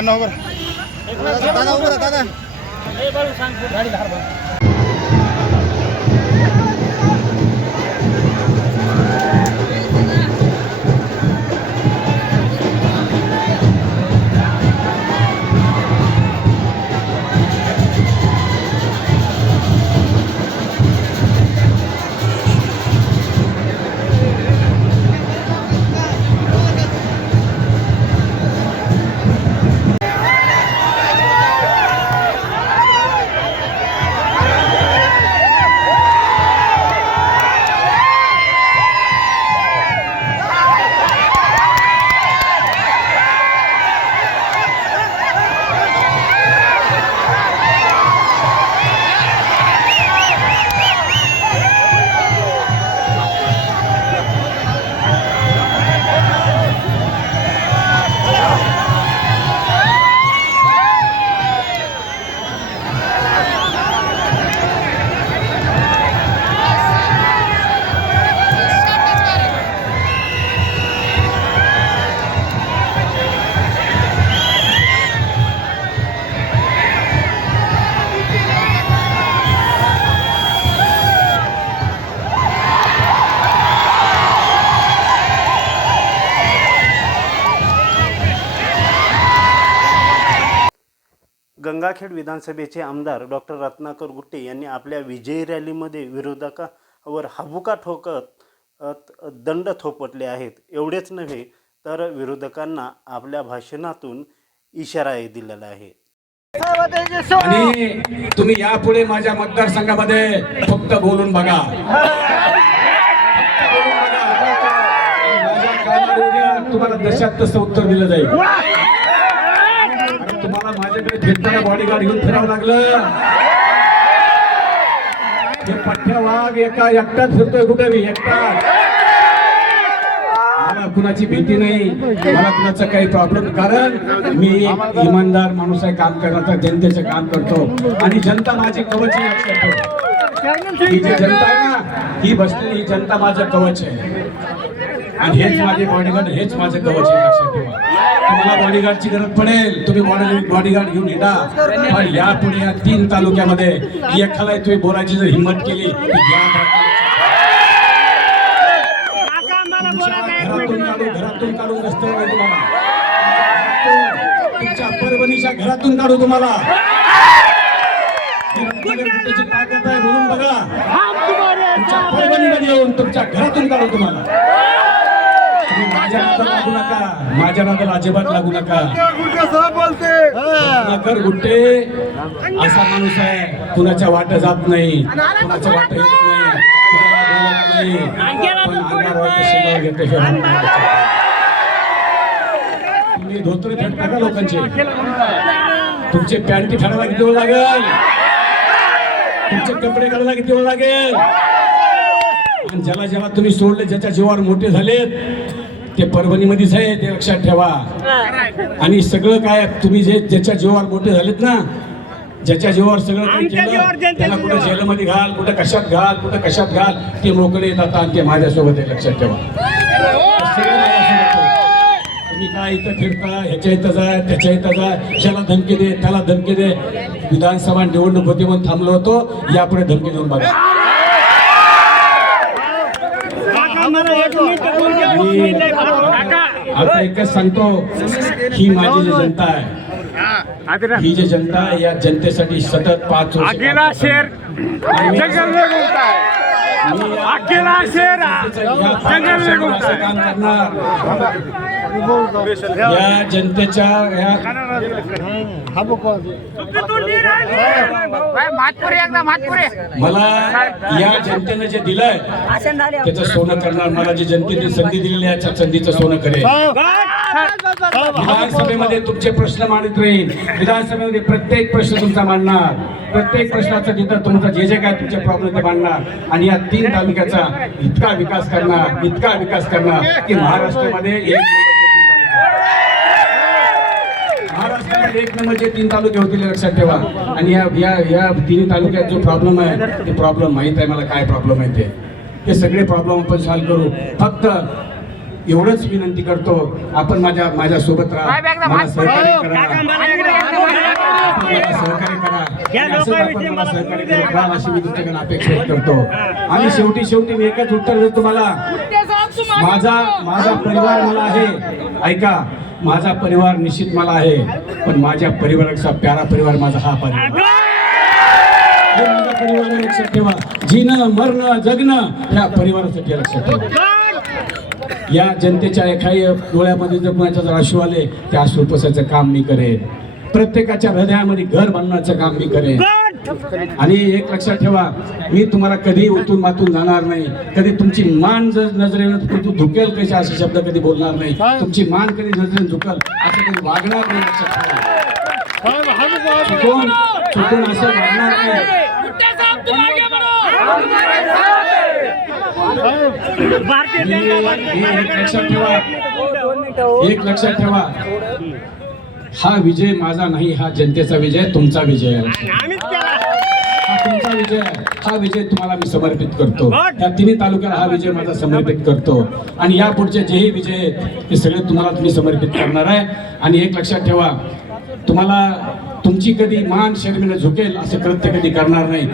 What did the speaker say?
ना उभं. दादा उभं दादा. गंगाखेड विधानसभेचे आमदार डॉक्टर रत्नाकर गुट्टे यांनी आपल्या विजयी रॅलीमध्ये विरोधकावर हाबुका ठोकत दंड थोपटले आहेत. एवढेच नव्हे तर विरोधकांना आपल्या भाषणातून इशाराही दिलेला आहे. आणि तुम्ही यापुढे माझ्या मतदारसंघामध्ये फक्त बोलून बघा. तुम्हाला दशात तसं उत्तर दिलं जाईल. मला माझ्याकडे फिरताना बॉडीगार्ड घेऊन फिरावं लागलं. हे पठ्या वाघ एका एकटाच फिरतोय कुठे मी? एकटाच मला कुणाची भीती नाही. मला कुणाचा काही प्रॉब्लेम कारण मी इमानदार माणूस आहे काम करण्याचा जनतेचं काम करतो. आणि जनता माझी कवच ही जी जनता आहे ना ही बसलेली ही जनता माझं कवच आहे. आणि हेच माझे बॉडीगार्ड हेच माझं कवच आहे लक्षात ठेवा तुम्हाला बॉडीगार्डची गरज पडेल. तुम्ही बॉडी बॉडीगार्ड घेऊन येता. पण यापुढे या तीन तालुक्यामध्ये एखादा तुम्ही बोलायची जर हिंमत केली या घरातून घरातून काढून रस्त्यावर तुम्हाला. तुमच्या परभणीच्या घरातून काढू तुम्हाला. म्हणून बघा. तुमच्या परभणीमध्ये येऊन तुमच्या घरातून काढू तुम्हाला. तुम्ही माझ्या नादाला लागू नका. माझ्या नादाला अजिबात लागू नका. नकर गुट्टे असा माणूस आहे. कुणाच्या वाट जात नाही. कुणाच्या वाट येत नाही. तुम्ही धोत्रे फेडता का लोकांचे. तुमचे पॅन्टी फाडायला किती वेळ लागेल? तुमचे कपडे काढायला किती वेळ लागेल? आणि ज्याला ज्याला तुम्ही सोडले ज्याच्या जीवावर मोठे झालेत ते परभणीमध्येच आहे ते लक्षात ठेवा. आणि सगळं काय तुम्ही जे ज्याच्या जीवावर मोठे झालेत ना ज्याच्या जीवावर सगळं काही केलं त्याला कुठं जेलमध्ये घाल कुठं कशात घाल कुठं कशात घाल ते मोकळे येतात आणि ते माझ्यासोबत आहे लक्षात ठेवा. तुम्ही काय इथं फिरता ह्याच्या इथं जाय त्याच्या इथं जाय ह्याला धमकी दे त्याला धमकी दे. विधानसभा निवडणूक होती म्हणून थांबलो होतो यापुढे धमकी देऊन बघा. आता एकच सांगतो ही माझी जी जनता आहे. ही जी जनता आहे या जनतेसाठी सतत पाच शेर आणि जंगल में है मी शेर जंगल में है काम करणार. या जनतेच्या या मला या जनतेने जे दिलंय त्याचं सोनं करणार मला जे जनतेने संधी दिलेली आहे त्या संधीचं सोनं करेल विधानसभेमध्ये तुमचे प्रश्न मांडत राहील विधानसभेमध्ये प्रत्येक प्रश्न तुमचा मांडणार. प्रत्येक प्रश्नाचं तिथं तुमचा जे जे काय तुमचे प्रॉब्लेम ते मांडणार. आणि या तीन तालुक्याचा इतका विकास करणार इतका विकास करणार की महाराष्ट्रामध्ये एक नंबरचे तीन तालुके. महाराष्ट्रामध्ये एक नंबरचे तीन तालुके होतील हे लक्षात ठेवा. आणि या या या तिन्ही तालुक्यात जो प्रॉब्लेम आहे ते प्रॉब्लेम माहीत आहे मला. काय प्रॉब्लेम आहे ते? ते सगळे प्रॉब्लेम आपण सॉल्व्ह करू. फक्त एवढंच विनंती करतो आपण माझ्या माझ्या सोबत राहा. मला सहकार्य. करा. सहकार्य करा. सहकार्य करत अशी मी तुमच्याकडे अपेक्षा करतो. आणि शेवटी शेवटी मी एकच उत्तर देतो मला माझा माझा परिवार मला आहे. ऐका. माझा परिवार निश्चित मला आहे पण माझ्या परिवाराचा प्यारा परिवार माझा हा परिवार. माझा परिवार आहे, लक्षात ठेवा. जिणं मरणं जगणं ह्या परिवारासाठी लक्षात ठेवा. या जनतेच्या एखादी डोळ्यामध्ये जर कुणाच्या जर अश्रू आले त्या अश्रू पुसायचं काम मी करेन. प्रत्येकाच्या हृदयामध्ये घर बांधण्याचं काम मी करेन. आणि एक लक्षात ठेवा मी तुम्हाला कधी उतून मातून जाणार नाही. कधी तुमची मान जर नजरेनं तू धुकेल कशी असे शब्द कधी बोलणार नाही. तुमची मान कधी नजरेनं झुकल असं कधी वागणार नाही लक्षात ठेवा. चुकून चुकून असं वागणार नाही. एक लक्षात ठेवा. एक लक्षात ठेवा. हा विजय माझा नाही हा जनतेचा विजय तुमचा विजय आहे. तुमचा विजय आहे. हा विजय तुम्हाला मी समर्पित करतो. या तिन्ही तालुक्याला हा विजय माझा समर्पित करतो. आणि या पुढचे जेही विजय आहेत ते सगळे तुम्हाला तुम्ही समर्पित करणार आहे. आणि एक लक्षात ठेवा तुम्हाला तुमची कधी मान शर्मीनं झुकेल असं कृत्य कधी करणार नाही.